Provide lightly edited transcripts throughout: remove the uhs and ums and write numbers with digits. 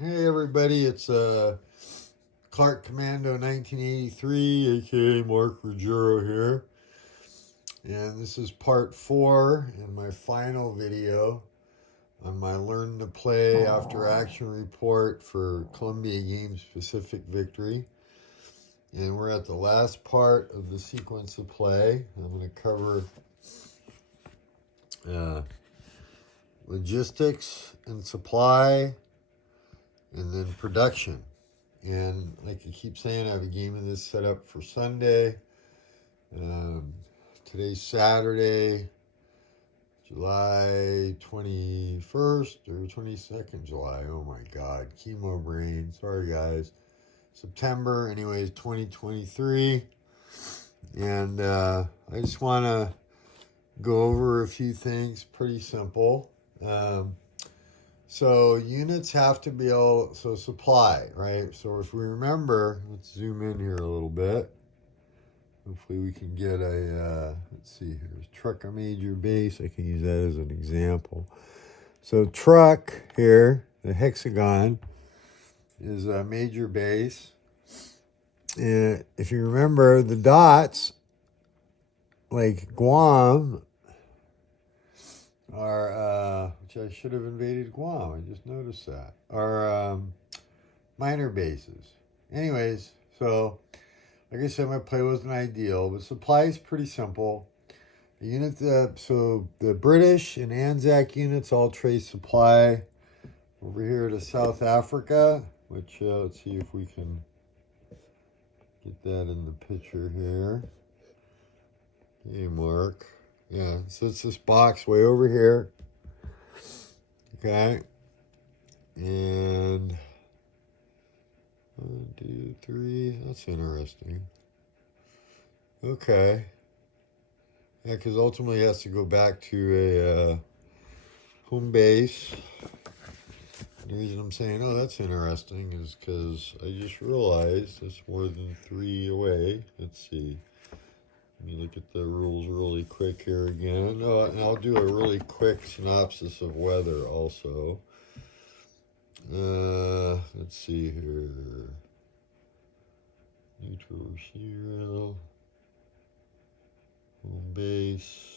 Hey everybody, it's Clark Commando 1983, aka Mark Ruggiero here, and this is part 4 and my final video on my Learn to Play After Action report for Columbia Games Pacific Victory. And we're at the last part of the sequence of play. I'm going to cover logistics and supply, and then production. And like I keep saying, I have a game of this set up for Sunday. Today's Saturday, July 21st or 22nd July. Oh my God, chemo brain. Sorry guys. September, anyways, 2023. And I just want to go over a few things. Pretty simple. So units have to be able, so supply, right? So if we remember, let's zoom in here a little bit. Hopefully we can get a, let's see here, truck a major base. I can use that as an example. So truck here, the hexagon, is a major base. And if you remember, the dots, like Guam, are, which I should have invaded Guam, I just noticed that, are minor bases. Anyways, so like I said, my play wasn't ideal, but supply is pretty simple. The unit, so the British and Anzac units all trace supply over here to South Africa, which let's see if we can get that in the picture here. Hey, Mark. Yeah, so it's this box way over here. Okay. And 1, 2, 3. That's interesting. Okay. Yeah, because ultimately it has to go back to a home base. The reason I'm saying, oh, that's interesting is because I just realized it's more than 3 away. Let's see. Let me look at the rules really quick here again. Oh, and I'll do a really quick synopsis of weather also. Let's see here. Neutral zero. Home base.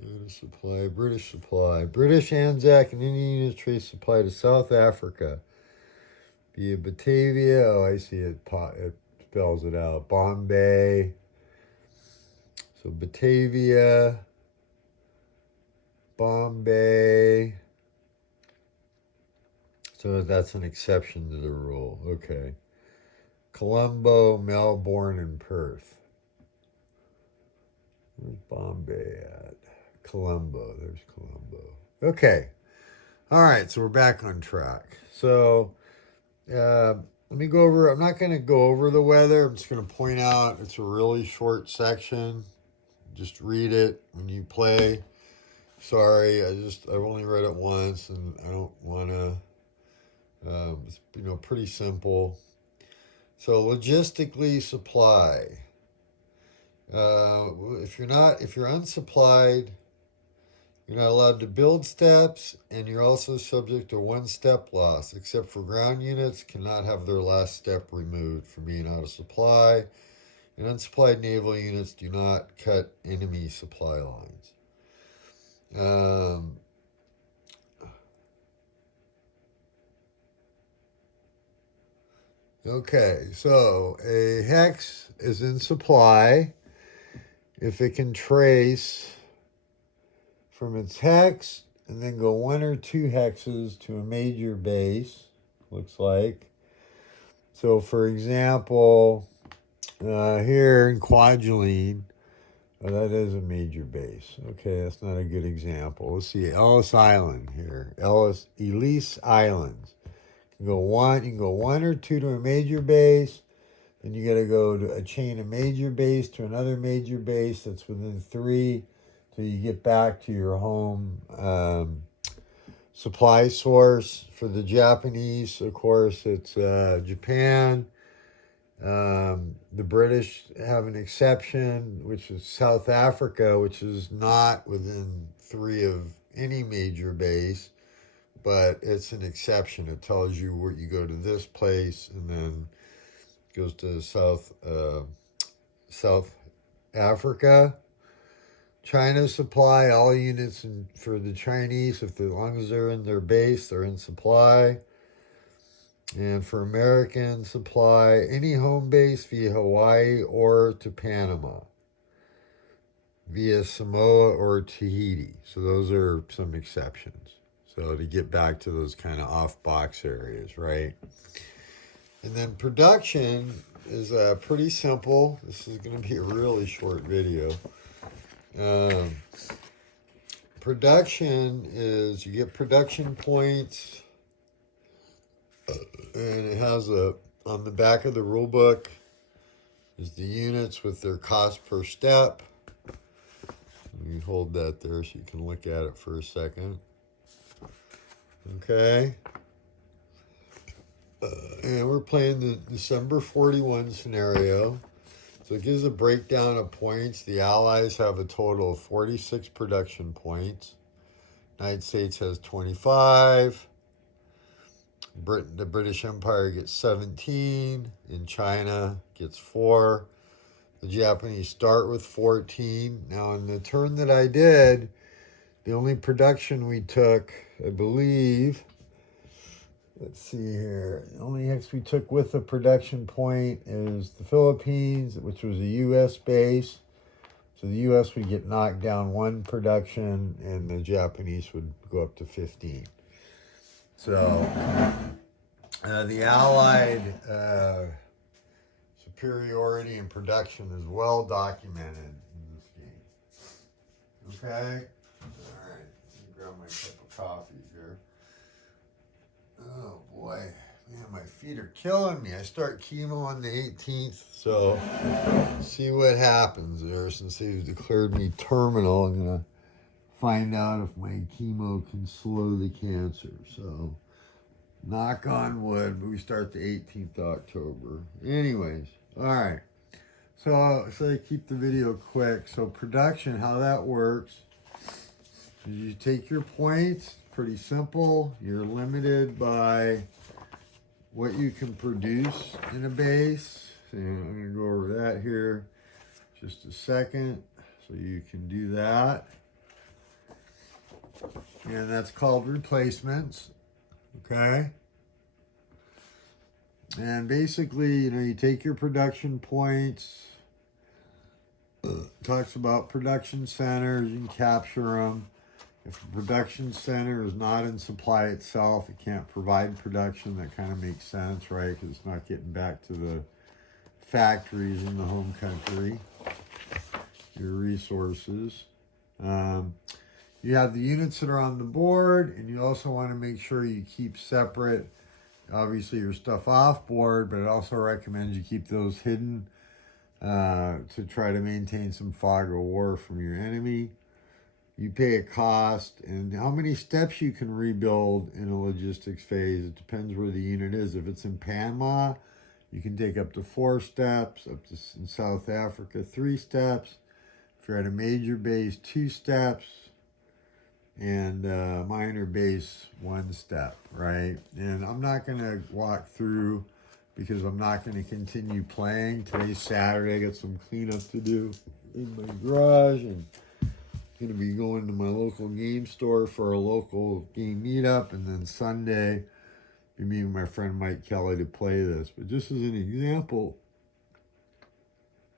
China supply. British supply. British, Anzac, and Indian units trace supply to South Africa via Batavia. Oh, I see it. It spells it out. Bombay. So Batavia, Bombay. So that's an exception to the rule. Okay. Colombo, Melbourne, and Perth. Where's Bombay at? Colombo. There's Colombo. Okay. All right. So we're back on track. So let me go over. I'm not going to go over the weather. I'm just going to point out it's a really short section. Just read it when you play. Sorry, I've only read it once, and I don't want to. It's pretty simple. So logistically, supply. If you're unsupplied, you're not allowed to build steps, and you're also subject to 1 step loss, except for ground units cannot have their last step removed for being out of supply, and unsupplied naval units do not cut enemy supply lines. Okay, so a hex is in supply if it can trace from its hex and then go 1 or 2 hexes to a major base, looks like. So, for example, here in Kwajalein, that is a major base. Okay, that's not a good example. Let's see, Ellis Island here. Ellis Islands. You can go 1 or 2 to a major base. Then you got to go to a chain of major base to another major base that's within 3 till you get back to your home supply source. For the Japanese, of course, it's Japan, The British have an exception, which is South Africa, which is not within 3 of any major base, but it's an exception. It tells you where you go to this place, and then goes to South Africa. China supply all units for the Chinese. If as long as they're in their base, they're in supply. And for American supply, any home base via Hawaii or to Panama, via Samoa or Tahiti. So those are some exceptions. So to get back to those kind of off-box areas, right? And then production is pretty simple. This is going to be a really short video. Production is you get production points. And it has on the back of the rule book is the units with their cost per step. Let me hold that there so you can look at it for a second. Okay. And we're playing the December 41 scenario. So it gives a breakdown of points. The Allies have a total of 46 production points. United States has 25. The British Empire gets 17, and China gets 4. The Japanese start with 14. Now, in the turn that I did, the only production we took, I believe, let's see here, the only X we took with a production point is the Philippines, which was a U.S. base. So the U.S. would get knocked down 1 production, and the Japanese would go up to 15. So the Allied superiority in production is well documented in this game. Okay? All right. Let me grab my cup of coffee here. Oh, boy. Man, my feet are killing me. I start chemo on the 18th, so see what happens there. Since they've declared me terminal, I'm going to find out if my chemo can slow the cancer. So knock on wood, but we start the 18th of October. Anyways, all right. So I keep the video quick. So production, how that works is you take your points. Pretty simple. You're limited by what you can produce in a base. So I'm going to go over that here just a second. So you can do that. And that's called replacements. Okay. And basically, you take your production points. Talks about production centers. You can capture them. If a production center is not in supply itself, it can't provide production. That kind of makes sense, right? Because it's not getting back to the factories in the home country. Your resources. You have the units that are on the board, and you also want to make sure you keep separate, obviously, your stuff off board, but it also recommends you keep those hidden to try to maintain some fog of war from your enemy. You pay a cost, and how many steps you can rebuild in a logistics phase, it depends where the unit is. If it's in Panama, you can take up to 4 steps, up to in South Africa, 3 steps. If you're at a major base, 2 steps, and minor base, 1 step, right? And I'm not going to walk through because I'm not going to continue playing. Today's Saturday. I got some cleanup to do in my garage, and I'm going to be going to my local game store for a local game meetup, and then Sunday, be meeting my friend Mike Kelly to play this. But just as an example,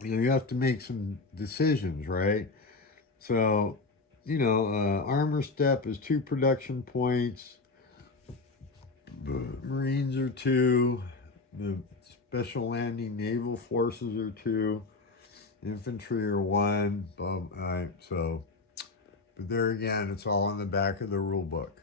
you have to make some decisions, right? So, armor step is 2 production points. Marines are 2. The special landing naval forces are 2. Infantry are 1. All right, so, but there again, it's all in the back of the rule book.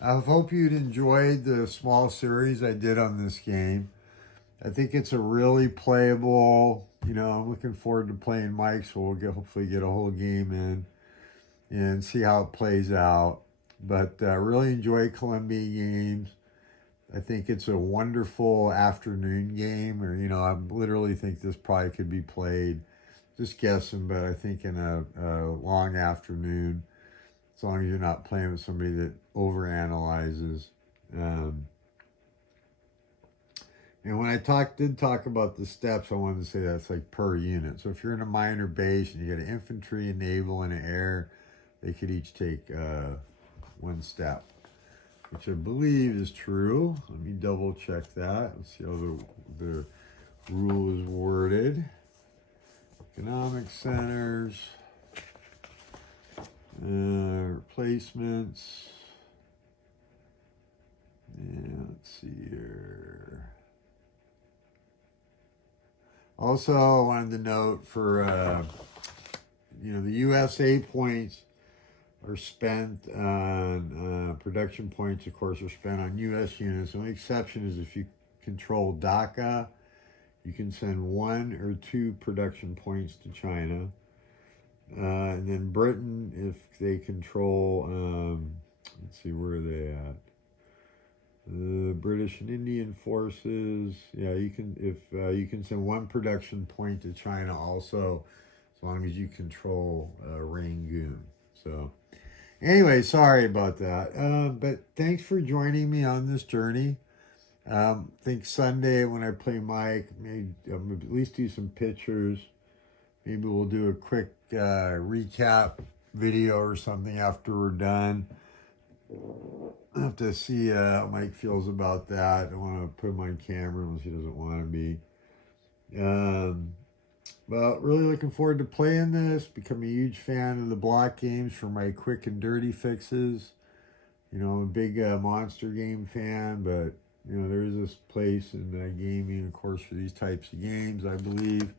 I hope you'd enjoyed the small series I did on this game. I think it's a really playable, I'm looking forward to playing Mike, so we'll hopefully get a whole game in and see how it plays out. But really enjoy Columbia games. I think it's a wonderful afternoon game, or, I literally think this probably could be played, just guessing, but I think in a long afternoon, as long as you're not playing with somebody that overanalyzes. And when I did talk about the steps, I wanted to say that's like per unit. So if you're in a minor base and you got an infantry, a naval, and an air, they could each take one step, which I believe is true. Let me double check that. Let's see how the rule is worded. Economic centers, replacements. Yeah, let's see here. Also, I wanted to note for, the USA points are spent on production points, of course, are spent on U.S. units. The only exception is if you control DACA, you can send 1 or 2 production points to China. And then Britain, if they control, let's see, where are they at? The British and Indian forces, yeah, you can send 1 production point to China also, as long as you control Rangoon. So, anyway, sorry about that. But thanks for joining me on this journey. I think Sunday when I play Mike, maybe I'll at least do some pictures. Maybe we'll do a quick recap video or something after we're done. I'll have to see how Mike feels about that. I don't want to put him on camera unless he doesn't want to be. But really looking forward to playing this. Become a huge fan of the block games for my quick and dirty fixes. I'm a big monster game fan, but there is this place in gaming, of course, for these types of games, I believe.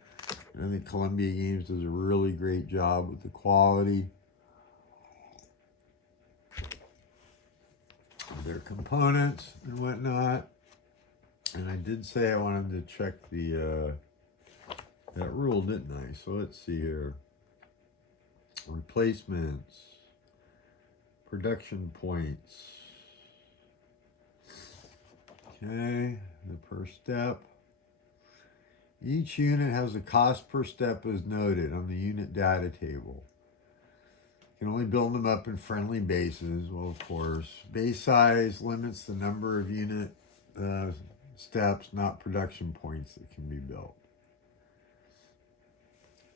And I think Columbia Games does a really great job with the quality of their components and whatnot. And I did say I wanted to check the that rule, didn't I? So let's see here. Replacements, production points. Okay, the per step. Each unit has a cost per step as noted on the unit data table. You can only build them up in friendly bases. Well, of course. Base size limits the number of unit steps, not production points that can be built.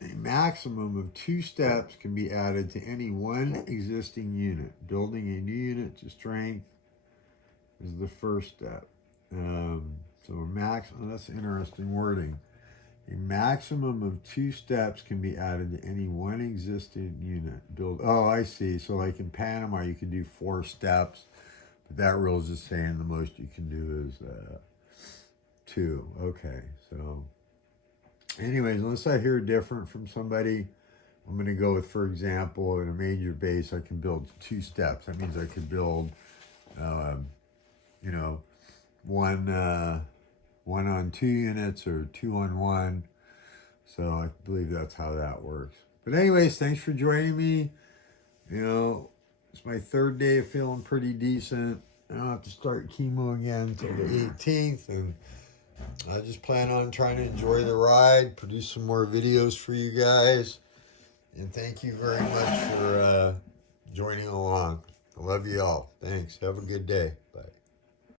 A maximum of 2 steps can be added to any one existing unit. Building a new unit to strength is the first step. So that's interesting wording. A maximum of 2 steps can be added to any one existing unit. Oh, I see. So like in Panama, you can do 4 steps, but that rule is just saying the most you can do is 2. Okay, so anyways, unless I hear different from somebody, I'm going to go with, for example, in a major base, I can build 2 steps. That means I could build, one on 2 units or 2 on 1. So I believe that's how that works. But anyways, thanks for joining me. It's my 3rd day of feeling pretty decent. I don't have to start chemo again until the 18th. And I just plan on trying to enjoy the ride, produce some more videos for you guys. And thank you very much for joining along. I love you all. Thanks. Have a good day. Bye.